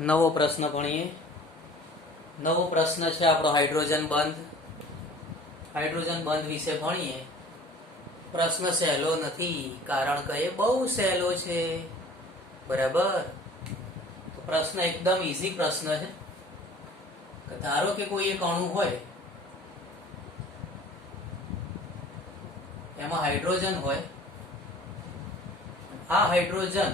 નવો પ્રશ્ન ભણીએ. નવો પ્રશ્ન છે આપણો હાઇડ્રોજન બંધ. હાઇડ્રોજન બંધ વિશે ભણીએ. પ્રશ્ન સહેલો નથી, કારણ કે એ બહુ સહેલો છે. બરાબર. તો પ્રશ્ન એકદમ ઈઝી પ્રશ્ન છે. ધારો કે કોઈ એક અણુ હોય, એમાં હાઇડ્રોજન હોય. આ હાઇડ્રોજન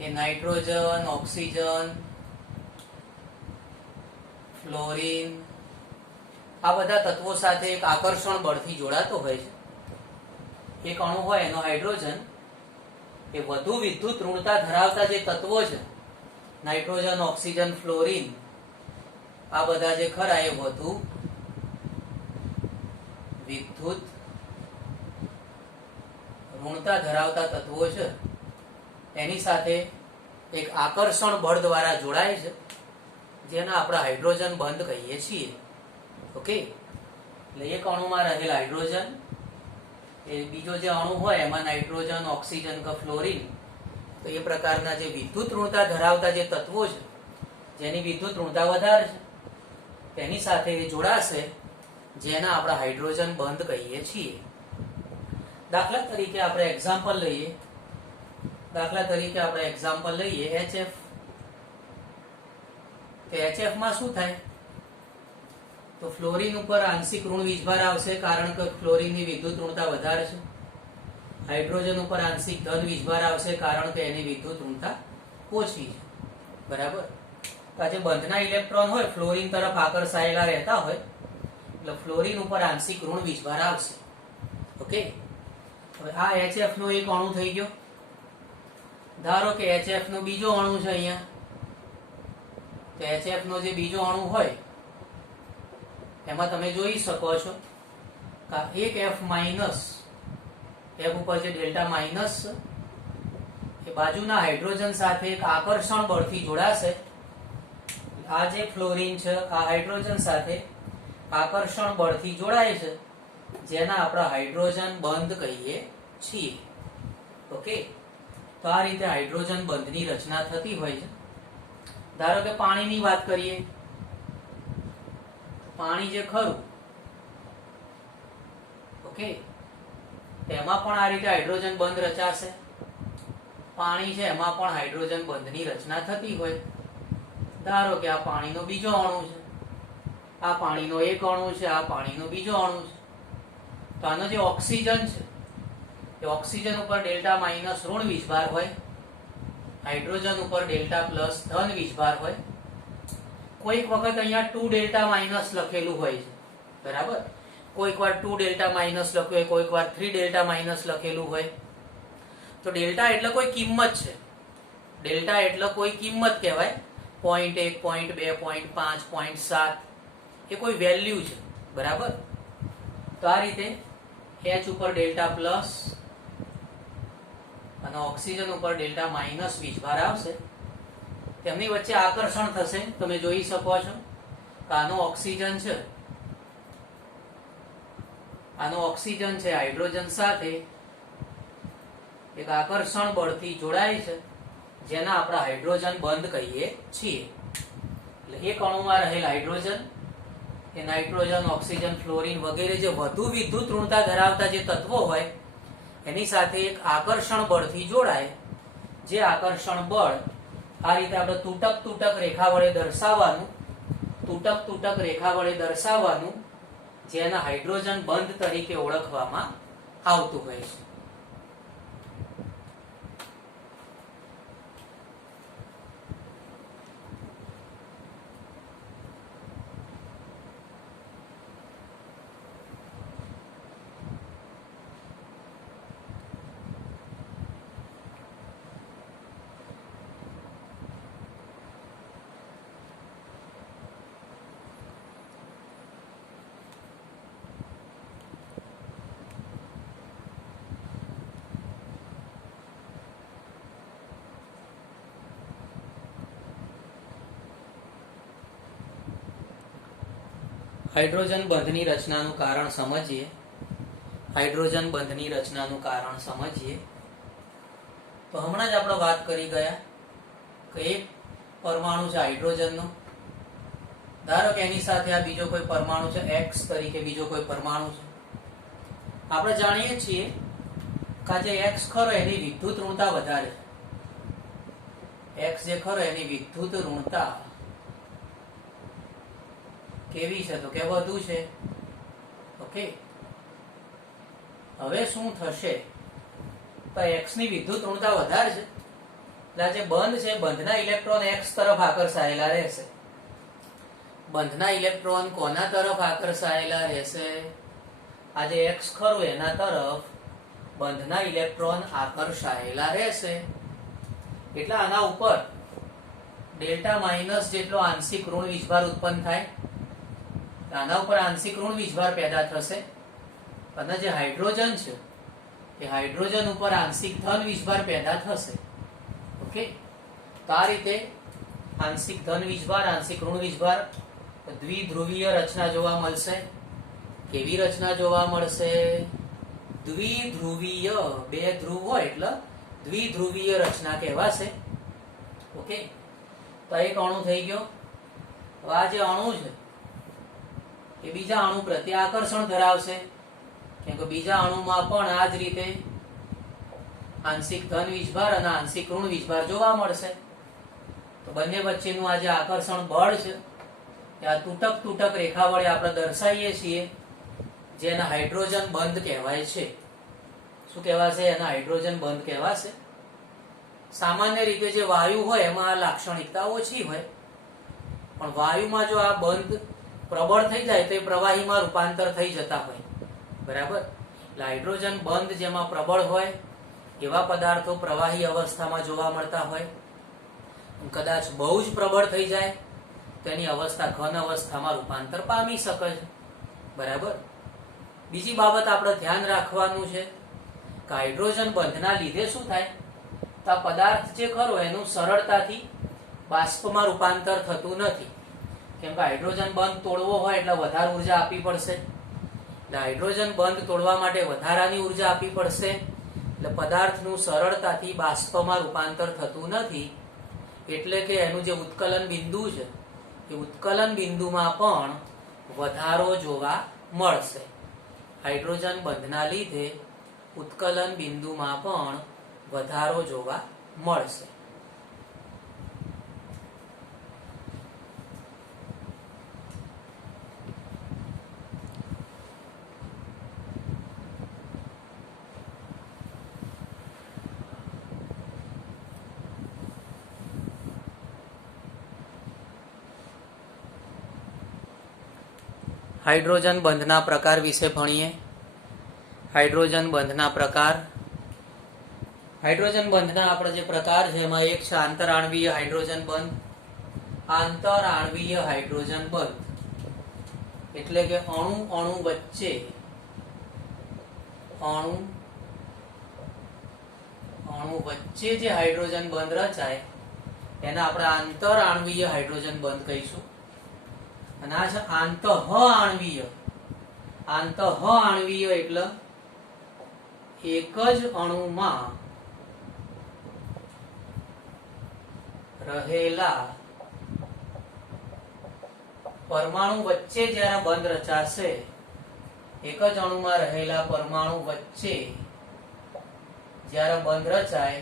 એ નાઇટ્રોજન, ઓક્સિજન, ફ્લોરિન આ બધા તત્વો સાથે એક આકર્ષણ બળથી જોડાતો હોય છે. એક અણુ હોય એનો હાઇડ્રોજન એ વધુ વિદ્યુત ઋણતા ધરાવતા જે તત્વો છે, નાઇટ્રોજન, ઓક્સિજન, ફ્લોરિન આ બધા જે ખરા એ વધુ વિદ્યુત ઋણતા ધરાવતા તત્વો છે, એની સાથે એક આકર્ષણ બળ દ્વારા જોડાય છે, જેને આપણે હાઇડ્રોજન બંધ કહીએ છીએ. ઓકે. એટલે એક અણુમાં રહેલ હાઇડ્રોજન એ બીજો જે અણુ હોય એમાં નાઇટ્રોજન, ઓક્સિજન કે ફ્લોરિન, તો એ પ્રકારના જે વિદ્યુત ઋણતા ધરાવતા જે તત્વો છે, જેની વિદ્યુત ઋણતા વધારે છે, તેની સાથે એ જોડાશે, જેને આપણે હાઇડ્રોજન બંધ કહીએ છીએ. દાખલા તરીકે આપણે એક્ઝામ્પલ લઈએ. HF. તો HF માં શું થાય? તો ફ્લોરિન ઉપર આંશિક ઋણ વીજભાર આવશે, કારણ કે ફ્લોરિનની વિદ્યુત ઋણતા વધારે છે. હાઇડ્રોજન ઉપર આંશિક ધન વીજભાર આવશે, કારણ કે એની વિદ્યુત ઋણતા ઓછી છે. બરાબર. તો આ જે બંધના ઇલેક્ટ્રોન હોય ફ્લોરિન તરફ આકર્ષાયેલા રહેતા હોય, એટલે ફ્લોરિન ઉપર આંશિક ઋણ વીજભાર આવશે. ઓકે. હવે આ HF નો એક અણુ થઈ ગયો. ધારો કે HF નો બીજો અણુ છે અહીંયા. તો HF નો જે બીજો અણુ હોય એમાં તમે જોઈ શકો છો કે એક F ઉપર જે ડેલ્ટા માઇનસ એ બાજુના હાઇડ્રોજન સાથે એક આકર્ષણ બળથી જોડાશે. આ જે ફ્લોરિન છે આ હાઇડ્રોજન સાથે આકર્ષણ બળથી જોડાય છે, જેના આપણે હાઇડ્રોજન બંધ કહીએ છીએ. ઓકે. તો આ રીતે હાઇડ્રોજન બંધની રચના થતી હોય છે. ધારો કે પાણીની વાત કરીએ. પાણી જે ખરું, ઓકે, તેમાં પણ આ રીતે હાઇડ્રોજન બંધ રચાશે. પાણી છે એમાં પણ હાઇડ્રોજન બંધની રચના થતી હોય. ધારો કે આ પાણીનો બીજો અણુ છે, આ પાણીનો એક અણુ છે, આ પાણીનો બીજો અણુ છે. તો આનો જે ઓક્સિજન છે એ ઓક્સિજન ઉપર ડેલ્ટા માઇનસ ઋણ વીજભાર હોય, હાઇડ્રોજન ઉપર ડેલ્ટા પ્લસ ધન વીજભાર હોય. કોઈક વખત અહીંયા 2 ડેલ્ટા માઇનસ લખેલું હોય છે. બરાબર. કોઈક વાર 2 ડેલ્ટા માઇનસ લખ્યું હોય, કોઈક વાર 3 ડેલ્ટા માઇનસ લખેલું હોય. તો ડેલ્ટા એટલે કોઈ કિંમત છે. ડેલ્ટા એટલે કોઈ કિંમત કહેવાય. 0.1, 0.2, 0.5, 0.7 એ કોઈ વેલ્યુ છે. બરાબર. તો આ રીતે H ઉપર ડેલ્ટા પ્લસ અને ઓક્સિજન ઉપર ડેલ્ટા માઇનસ વીજભાર આવશે. તેમની વચ્ચે આકર્ષણ થશે. તમે જોઈ શકો છો કે આનો ઓક્સિજન છે હાઇડ્રોજન સાથે એક આકર્ષણ બળથી જોડાય છે, જેના આપણે હાઇડ્રોજન બંધ કહીએ છીએ. એટલે એક અણુમાં રહેલ હાઇડ્રોજન એ નાઇટ્રોજન, ઓક્સિજન, ફ્લોરિન વગેરે જે વધુ વિદ્યુત ઋણતા ધરાવતા જે તત્વો હોય એની સાથે એક આકર્ષણ બળથી જોડાય. જે આકર્ષણ બળ આ રીતે આપણે તૂટક રેખા વડે દર્શાવવાનું, જેને હાઇડ્રોજન બંધ તરીકે ઓળખવામાં આવતું હોય છે. હાઇડ્રોજન બંધની રચનાનું કારણ સમજીએ. તો હમણાં જ આપણે વાત કરી ગયા કે એક પરમાણુ છે હાઇડ્રોજનનો, ધારો કે એની સાથે આ બીજો કોઈ પરમાણુ છે X તરીકે બીજો કોઈ પરમાણુ છે. આપણે જાણીએ છીએ કે જે X ખરો એની વિદ્યુત ઋણતા વધારે છે. X જે ખરો એની વિદ્યુત ઋણતા કેવી છે તો કે વધુ છે. ઓકે, હવે શું થશે તો X ની વિદ્યુત ઋણતા વધારે છે એટલે જે બંધ છે બંધના ઇલેક્ટ્રોન X તરફ આકર્ષાયેલા રહેશે. બંધના ઇલેક્ટ્રોન કોના તરફ આકર્ષાયેલા રહેશે? આ જે X ખરું એના તરફ બંધના ઇલેક્ટ્રોન આકર્ષાયેલા રહેશે. એટલે આના ઉપર ડેલ્ટા માઇનસ જેટલો આંશિક ઋણ વીજભાર ઉત્પન્ન થાય. આના ઉપર આંશિક ઋણ વીજભાર પેદા થશે અને જે હાઇડ્રોજન છે એ હાઇડ્રોજન ઉપર આંશિક ધન વીજભાર પેદા થશે. ઓકે, તો આ રીતે આંશિક ધન વીજભાર આંશિક ઋણ વીજભાર દ્વિધ્રુવીય રચના જોવા મળશે. કેવી રચના જોવા મળશે? દ્વિધ્રુવીય, બે ધ્રુવ હોય એટલે દ્વિધ્રુવીય રચના કહેવાશે. ઓકે, તો એક અણુ થઈ ગયો. આ જે અણુ છે એ બીજા અણુ પ્રત્યે આકર્ષણ ધરાવશે કેમ કે બીજા અણુમાં પણ આ જ રીતે આંશિક ધન વીજભાર અને આંશિક ઋણ વીજભાર જોવા મળશે. તો બંને વચ્ચેનું આ જે આકર્ષણ બળ છે એ આ તૂટક રેખા વડે આપણે દર્શાવીએ છીએ, જેને હાઇડ્રોજન બંધ કહેવાય છે. શું કહેવાશે? એના હાઇડ્રોજન બંધ કહેવાશે. સામાન્ય રીતે જે વાયુ હોય એમાં આ લાક્ષણિકતા ઓછી હોય, પણ વાયુમાં જો આ બંધ પ્રબળ થઈ જાય તો એ પ્રવાહીમાં રૂપાંતર થઈ જતા હોય. બરાબર? એટલે હાઇડ્રોજન બંધ જેમાં પ્રબળ હોય એવા પદાર્થો પ્રવાહી અવસ્થામાં જોવા મળતા હોય. કદાચ બહુ જ પ્રબળ થઈ જાય તો એની અવસ્થા ઘન અવસ્થામાં રૂપાંતર પામી શકે છે. બરાબર? બીજી બાબત આપણે ધ્યાન રાખવાનું છે કે હાઇડ્રોજન બંધના લીધે શું થાય તો આ પદાર્થ જે ખરો એનું સરળતાથી બાષ્પમાં રૂપાંતર થતું નથી. કેમ કે હાઇડ્રોજન બંધ તોડવો હોય એટલે વધારે ઉર્જા આપવી પડશે. એટલે હાઇડ્રોજન બંધ તોડવા માટે વધારાની ઉર્જા આપવી પડશે. એટલે પદાર્થનું સરળતાથી બાષ્પમાં રૂપાંતર થતું નથી. એટલે કે એનું જે ઉત્કલન બિંદુ છે એ ઉત્કલન બિંદુમાં પણ વધારો જોવા મળશે. હાઇડ્રોજન બંધના લીધે ઉત્કલન બિંદુમાં પણ વધારો જોવા મળશે. હાઇડ્રોજન બંધના પ્રકાર વિશે ભણીએ. હાઇડ્રોજન બંધના પ્રકાર. હાઇડ્રોજન બંધના આપણે જે પ્રકાર છે એમાં એક છે આંતરઆણવીય હાઇડ્રોજન બંધ. આંતરઆણવીય હાઇડ્રોજન બંધ એટલે કે અણુ વચ્ચે જે હાઇડ્રોજન બંધ રચાય એને આપણે આંતરઆણવીય હાઇડ્રોજન બંધ કહીશું. અને આ છે આંતઃઆણવીય. આંતઃઆણવીય એટલે એક જ અણુમાં રહેલા પરમાણુ વચ્ચે જ્યારે બંધ રચાશે, એક જ અણુમાં રહેલા પરમાણુ વચ્ચે જ્યારે બંધ રચાય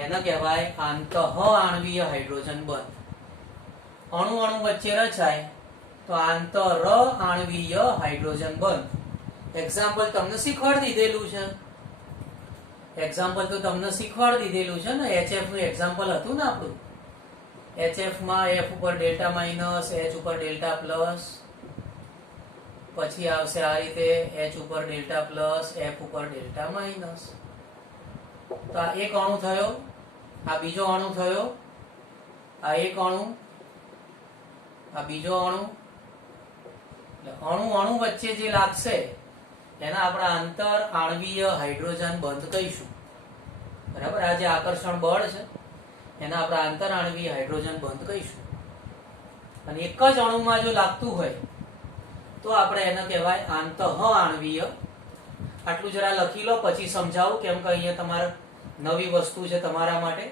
એને કહેવાય આંતઃઆણવીય હાઇડ્રોજન બંધ. અણુ વચ્ચે રચાય તો આંતરઆણવીય હાઇડ્રોજન બંધ. એક્ઝામ્પલ તમને શીખવાડી દીધેલું છે. ને HF નું એક્ઝામ્પલ હતું ને આપણું. HF માં F ઉપર ડેલ્ટા માઇનસ, H ઉપર ડેલ્ટા પ્લસ, પછી આવશે આ રીતે H ઉપર ડેલ્ટા પ્લસ, F ઉપર ડેલ્ટા માઇનસ. તો આ એક અણુ થયો, આ બીજો અણુ થયો, આ એક અણુ, આ બીજો અણુ. અણુ વચ્ચે જે લાગશે એના આપણે આંતરઆણવીય હાઇડ્રોજન બંધ કહીશું. બરાબર? આ જે આકર્ષણ બળ છે એના આપણે આંતરઆણવીય હાઇડ્રોજન બંધ કહીશું. અને એક જ અણુમાં જો લાગતું હોય તો આપણે એને કહેવાય આંતઃઆણવીય. આટલું જરા લખી લો, પછી સમજાવું, કેમ કે અહીંયા તમારે નવી વસ્તુ છે તમારા માટે.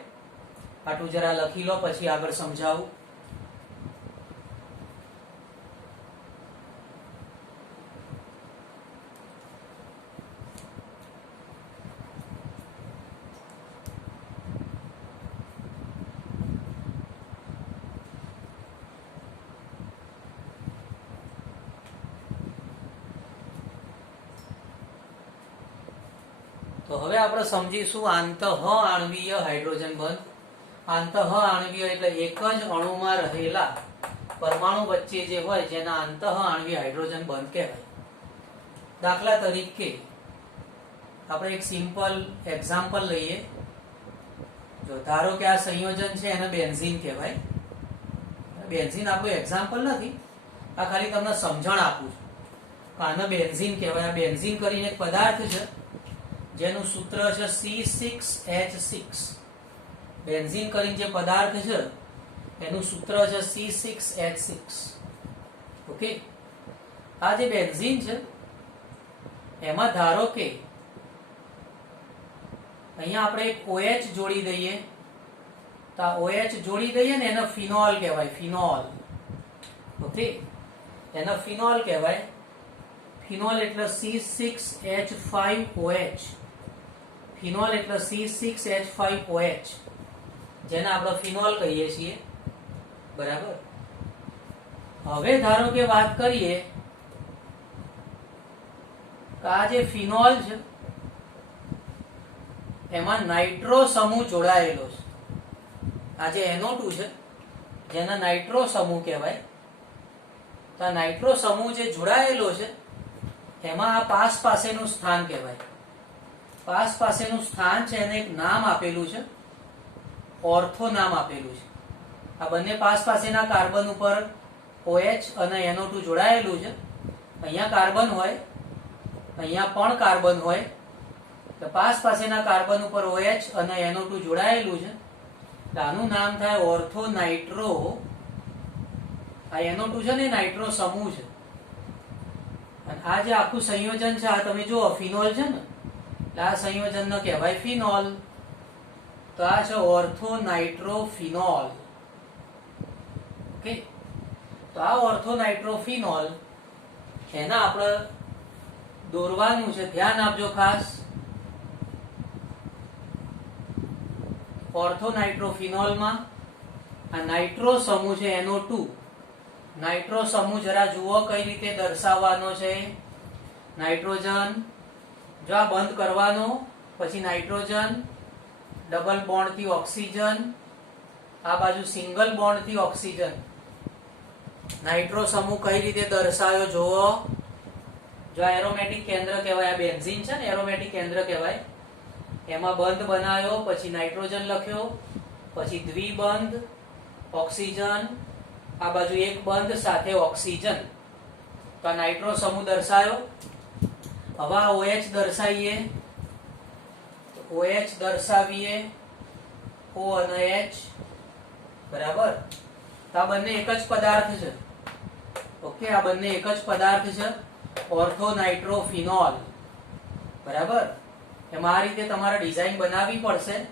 આટલું જરા લખી લો, પછી આગળ સમજાવું. તો હવે આપણે સમજીશું આંતઃ આણ્વીય હાઇડ્રોજન બંધ. આંતઃ આણ્વીય એટલે એક જ અણુમાં રહેલા પરમાણુ વચ્ચે જે હોય જેના આંતઃ આણ્વીય હાઇડ્રોજન બંધ કહેવાય. દાખલા તરીકે આપણે એક સિમ્પલ એક્ઝામ્પલ લઈએ. જો ધારો કે આ સંયોજન છે એને બેન્ઝીન કહેવાય. બેન્ઝીન આપણું એક્ઝામ્પલ નથી, આ ખાલી તમને સમજણ આપું છું. આને બેન્ઝીન કહેવાય. આ બેન્ઝીન કરીને એક પદાર્થ છે જેનું સૂત્ર છે C6H6. બેન્ઝીન કરીને જે પદાર્થ છે એનું સૂત્ર છે C6H6. ઓકે, આ જે બેન્ઝીન છે એમાં ધારો કે અહીંયા આપણે એક OH જોડી દઈએ, તો આ OH જોડી દઈએ ને એને ફિનોલ કહેવાય. ફિનોલ. ઓકે, એને ફિનોલ કહેવાય. ફિનોલ એટલે C6H5OH. ફિનોલ એટલે C6H5OH, જેને આપણે ફિનોલ કહીએ છીએ. બરાબર. હવે ધારો કે વાત કરીએ કે આ જે ફિનોલ છે એમાં નાઇટ્રો સમૂહ જોડાયેલો છે. આ જે NO2 છે જેને નાઇટ્રો સમૂહ કહેવાય. તો આ નાઇટ્રો સમૂહ જે જોડાયેલો છે એમાં આ પાસ પાસેનું સ્થાન કહેવાય. પાસ પાસેનું સ્થાન છે એને એક નામ આપેલું છે, ઓર્થો નામ આપેલું છે. આ બંને પાસ પાસેના કાર્બન ઉપર OH અને NO2 જોડાયેલું છે. અહીંયા કાર્બન હોય, અહીંયા પણ કાર્બન હોય. તો પાસ પાસેના કાર્બન ઉપર OH અને NO2 જોડાયેલું છે. આનું નામ થાય ઓર્થો નાઇટ્રો. આ NO2 છે ને નાઇટ્રો સમૂહ છે. અને આ જે આખું સંયોજન છે આ તમે જુઓ ફિનોલ છે ને, આ સંયોજનને કહેવાય ફિનોલ. તો આ છે ઓર્થો નાઇટ્રો ફિનોલ. ઓકે, તો આ ઓર્થો નાઇટ્રો ફિનોલ એના આપણે દોરવાનું છે. ધ્યાન આપજો ખાસ. ઓર્થો નાઇટ્રો ફિનોલમાં આ નાઇટ્રો સમૂહ છે NO2. નાઇટ્રો સમૂહ જરા જુઓ કઈ રીતે દર્શાવવાનો છે. નાઇટ્રોજન જો આ બંધ કરવાનો, પછી નાઇટ્રોજન ડબલ બોન્ડ થી ઓક્સિજન, આ બાજુ સિંગલ બોન્ડ થી ઓક્સિજન. નાઇટ્રો સમૂહ કઈ રીતે દર્શાવ્યો જુઓ. જો એરોમેટિક કેન્દ્ર કહેવાય, આ બેન્ઝીન છે ને એરોમેટિક કેન્દ્ર કહેવાય. એમાં બંધ બનાવ્યો, પછી નાઇટ્રોજન લખ્યો, પછી દ્વિબંધ ઓક્સિજન, આ બાજુ એક બંધ સાથે ઓક્સિજન. તો આ નાઇટ્રો સમૂહ દર્શાયો. હવે આ OH દર્શાવીએ. OH દર્શાવીએ, O અને H. બરાબર. તો આ બંને એક જ પદાર્થ છે. ઓકે, આ બંને એક જ પદાર્થ છે, ઓર્થો નાઇટ્રો ફિનોલ. બરાબર. એમાં આ રીતે તમારે ડિઝાઇન બનાવવી પડશે.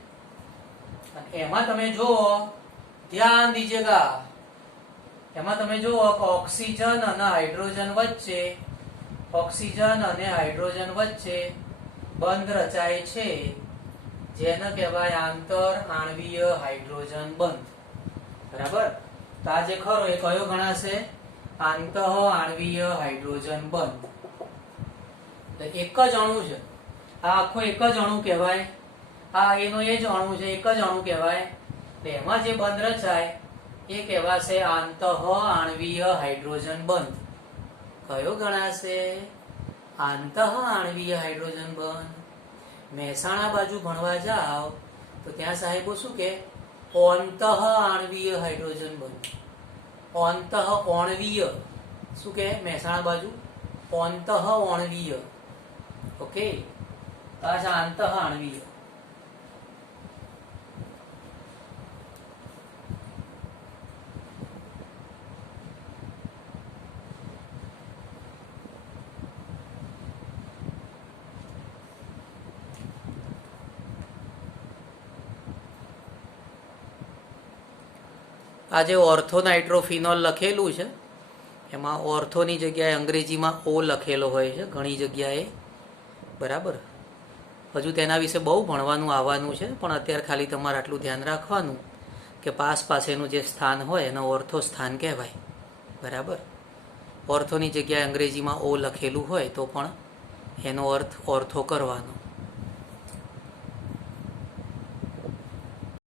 એમાં તમે જુઓ, ધ્યાન દીજેગા, એમાં તમે જુઓ કે ઓક્સિજન અને હાઇડ્રોજન વચ્ચે, ઓક્સિજન અને હાઇડ્રોજન વચ્ચે બંધ રચાય છે જેને કહેવાય આંતર આણ્વીય હાઇડ્રોજન બંધ. બરાબર. તો આ જે ખરો એ કયો ગણાશે? આંતઃ આણ્વીય હાઇડ્રોજન બંધ. એક જ અણુ છે, આ આખો એક જ અણુ કહેવાય. આ એનો એ જ અણુ છે, એક જ અણુ કહેવાય. એમાં જે બંધ રચાય એ કહેવાશે આંતઃ આણ્વીય હાઇડ્રોજન બંધ. કયો ગણાશે? આંતઃ આણ્વીય હાઇડ્રોજન બંધ. મહેસાણા બાજુ ભણવા જાઓ તો ત્યાં સાહેબો શું કે અંતઃ આણ્વીય હાઇડ્રોજન બંધ. અંતઃ આણ્વીય શું કે મહેસાણા બાજુ? અંતઃ આણ્વીય. ઓકે, આ છે આંતઃ આણ્વીય. આ જે ઓર્થોનાઇટ્રોફિનોલ લખેલું છે એમાં ઓર્થોની જગ્યાએ અંગ્રેજીમાં ઓ લખેલો હોય છે ઘણી જગ્યાએ, બરાબર. હજુ તેના વિશે બહુ ભણવાનું આવવાનું છે, પણ અત્યારે ખાલી તમારે આટલું ધ્યાન રાખવાનું કે પાસ પાસેનું જે સ્થાન હોય એને ઓર્થો સ્થાન કહેવાય, બરાબર. ઓર્થોની જગ્યાએ અંગ્રેજીમાં ઓ લખેલું હોય તો પણ એનો અર્થ ઓર્થો કરવાનો.